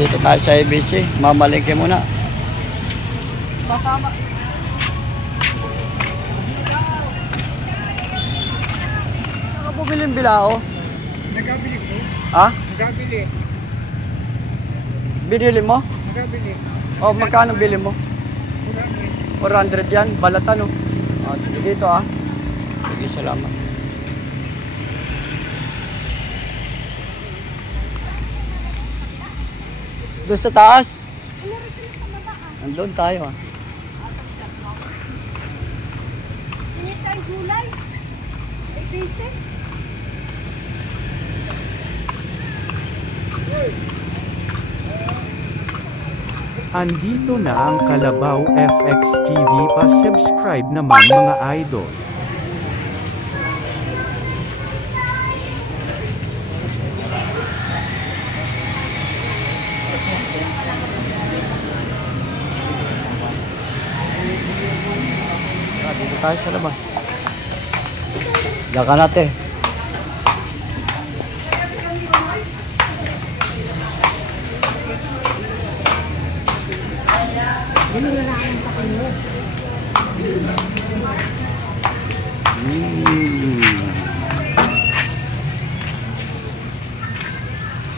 Dito tayo sa ABC. Mamalengke muna. Kasama. Nakapubiling bilao. Nagabili ko. Ha? Nagabili. Binili mo? Nagabili. O, magkano bili mo? 400. 400 yan. Balatan, no? Sige dito, ah. Sige, salamat. Doon sa taas. Nandun tayo, ah. Ini tayong gulay. Ay, basic. Andito na ang Kalabaw FX TV, pa-subscribe naman mga idol. Dito tayo sa labas. Diyan ka natin.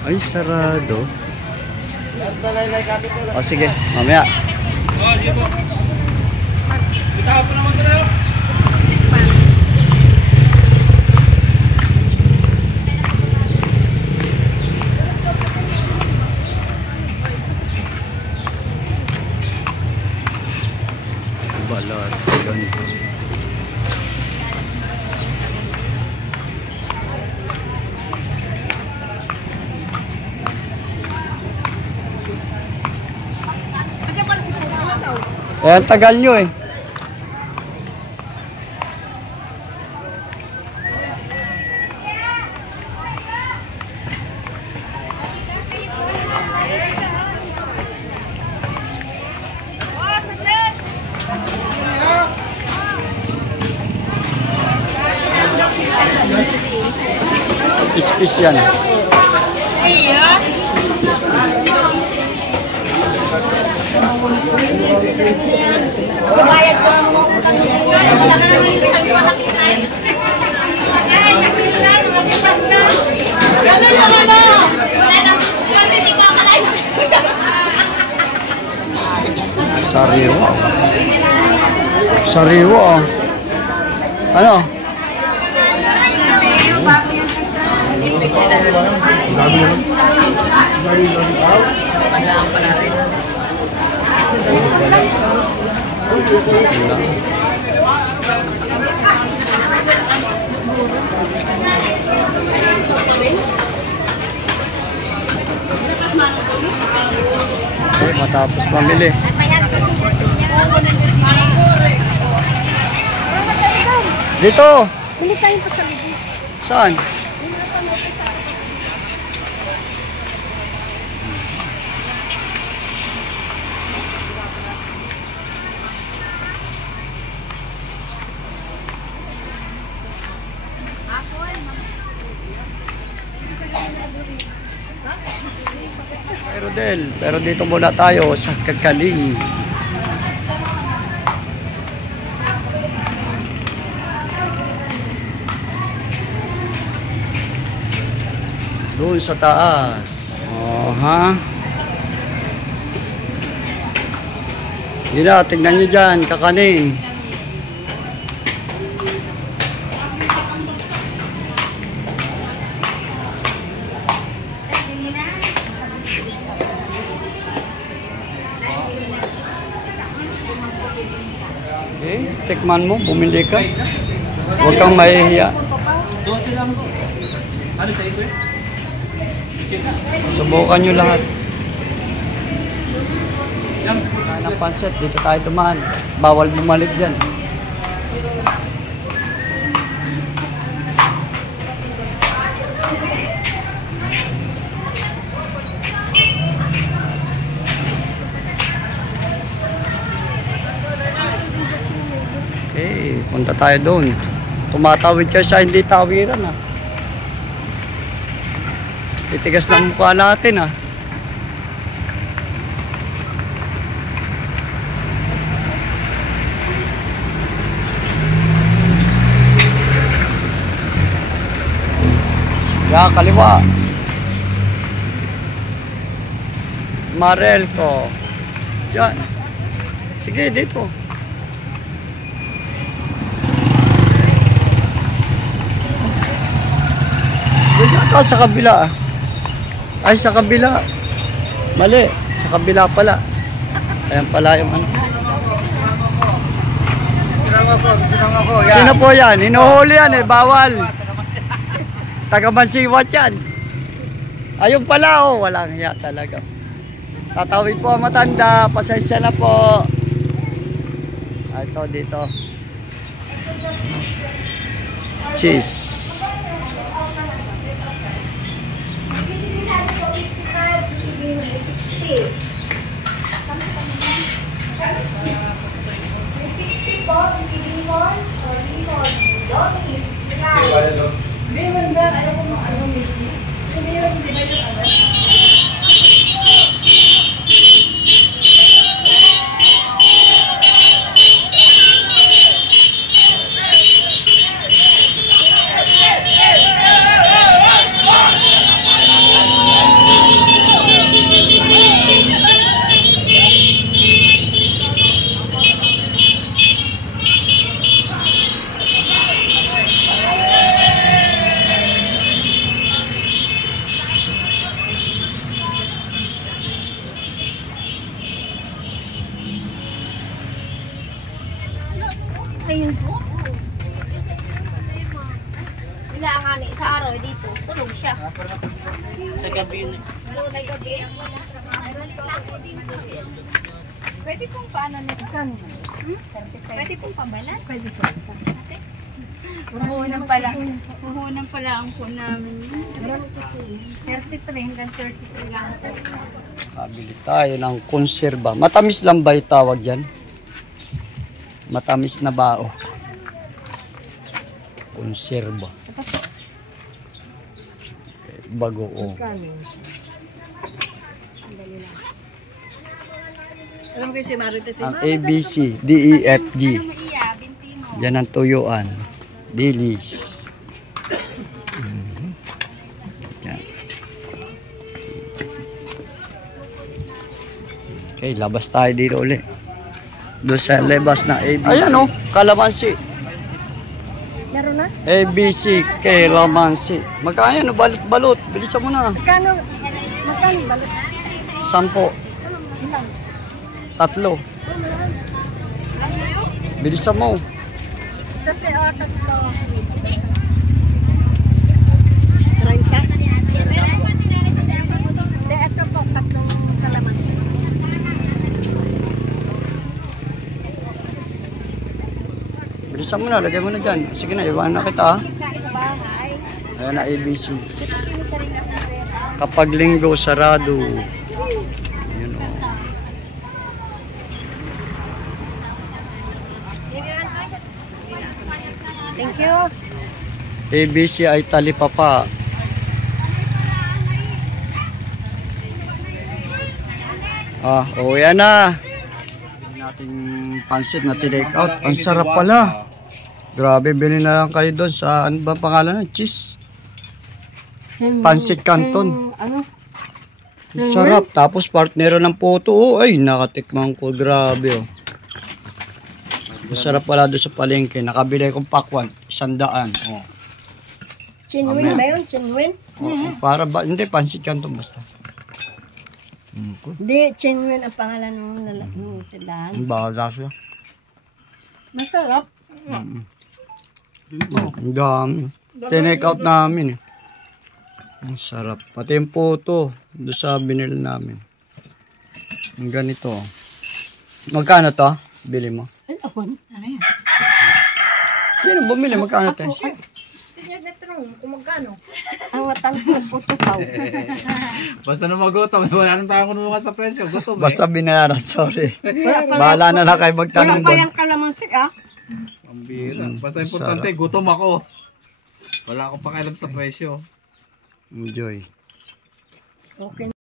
Ay, sarado. O, sige. Mamaya. Itaw po naman tayo. Balot. Ganito. Eh, ang tagal nyo eh. Ispis yan. Sariwa. Sariwa. Ano? Okay, matapos mamili. Dito. Bili tayo pa sa libig. Saan? Pero dito muna tayo sa Kakaling. Doon sa taas. Oh, ha? Yun na, tignan nyo dyan, kakanin. Okay, tikman mo, bumili ka. Huwag kang mahihiya. Ano sa ito? Subukan nyo lahat. Kain ng pansit, dito tayo dumaan. Bawal bumalik dyan. Okay, punta tayo doon. Tumatawid ka sa hindi tawiran, ah. Titigas ng mukha natin, ah. Yan, kaliwa. Marelco. Yan. Sige, dito. Diyan ka sa kabila. Ay, sa kabila. Mali. Sa kabila pala. Ayan pala yung ano. Sino po yan? Hinuhuli yan eh. Bawal. Taga-Mansiwat yan. Ayun pala oh. Walang hiya talaga. Tatawid po ang matanda. Pasensya na po. Ito dito. Cheese. Ayun po. Wala nga ni sa araw dito. Tulog siya. Sa gabi yun eh. Tulog na gabi. Pwede pong paano nito? Pwede pong pambalan? Pwede po. Puhunan pala ang po namin. 33 hanggang 33 lang. Kabili tayo ng konserba. Matamis lang ba yung tawag dyan? Matamis na bao. Konserba. Bagoong. Alam ko si Marites. Ang ABC, DEFG. Yan ang tuyuan. Dilis. Yan. Okay, labas tayo dito ulit. Doon sa labas ng ABC. Ayan o, kalamansi. Meron na? ABC, kalamansi. Magkano yan, balot. Bilisan mo na. Magkano balot? 10. Ilan? 3. Bilisan mo. Kasi tatlo. 30? Hindi, ito po, 3 kalamansi. Bilisan mo na, lagay mo na dyan. Sige na, iwan na kita ha. Sa bahay. Ayan na ABC. Kapag linggo, sarado. Yun o. Thank you. ABC ay talipapa. Oh, yan na. Nating pansit na tinake out. Ang sarap pala. Grabe, bilhin na lang kayo doon sa, ano ba pangalan ng cheese? Pansit Canton. Ano? Sarap. Tapos partnero ng puto. Oh, ay, nakatikman ko. Grabe oh. Masarap pala doon sa palengke. Nakabili kong pakwan. 100. Oh. Chinwin ba yun? Chinwin? Oh, para ba? Hindi, pansit Canton basta. Hindi, Chinwin ang pangalan ng lalaking tindahan. Ang bahala siya. Masarap. Ang dami. Tinake out namin eh. Ang sarap. Pati yung puto. Doon sa binili namin. Ang ganito. Magkano to? Bili mo. Ay, ako. Ano yan? Sino bumili? Magkano to? Tingnan na tanong kung magkano. Ang matang puto tao. Basta na magutom. Wala nang tayo kung sa presyo. Gutom eh. Basta binayaran. Sorry. Bahala na lang kayo magtanong Wala pa doon. yung kalamansi ah. Ang bira. Basta importante, gutom ako. Wala akong pakialam sa presyo. Enjoy. Okay.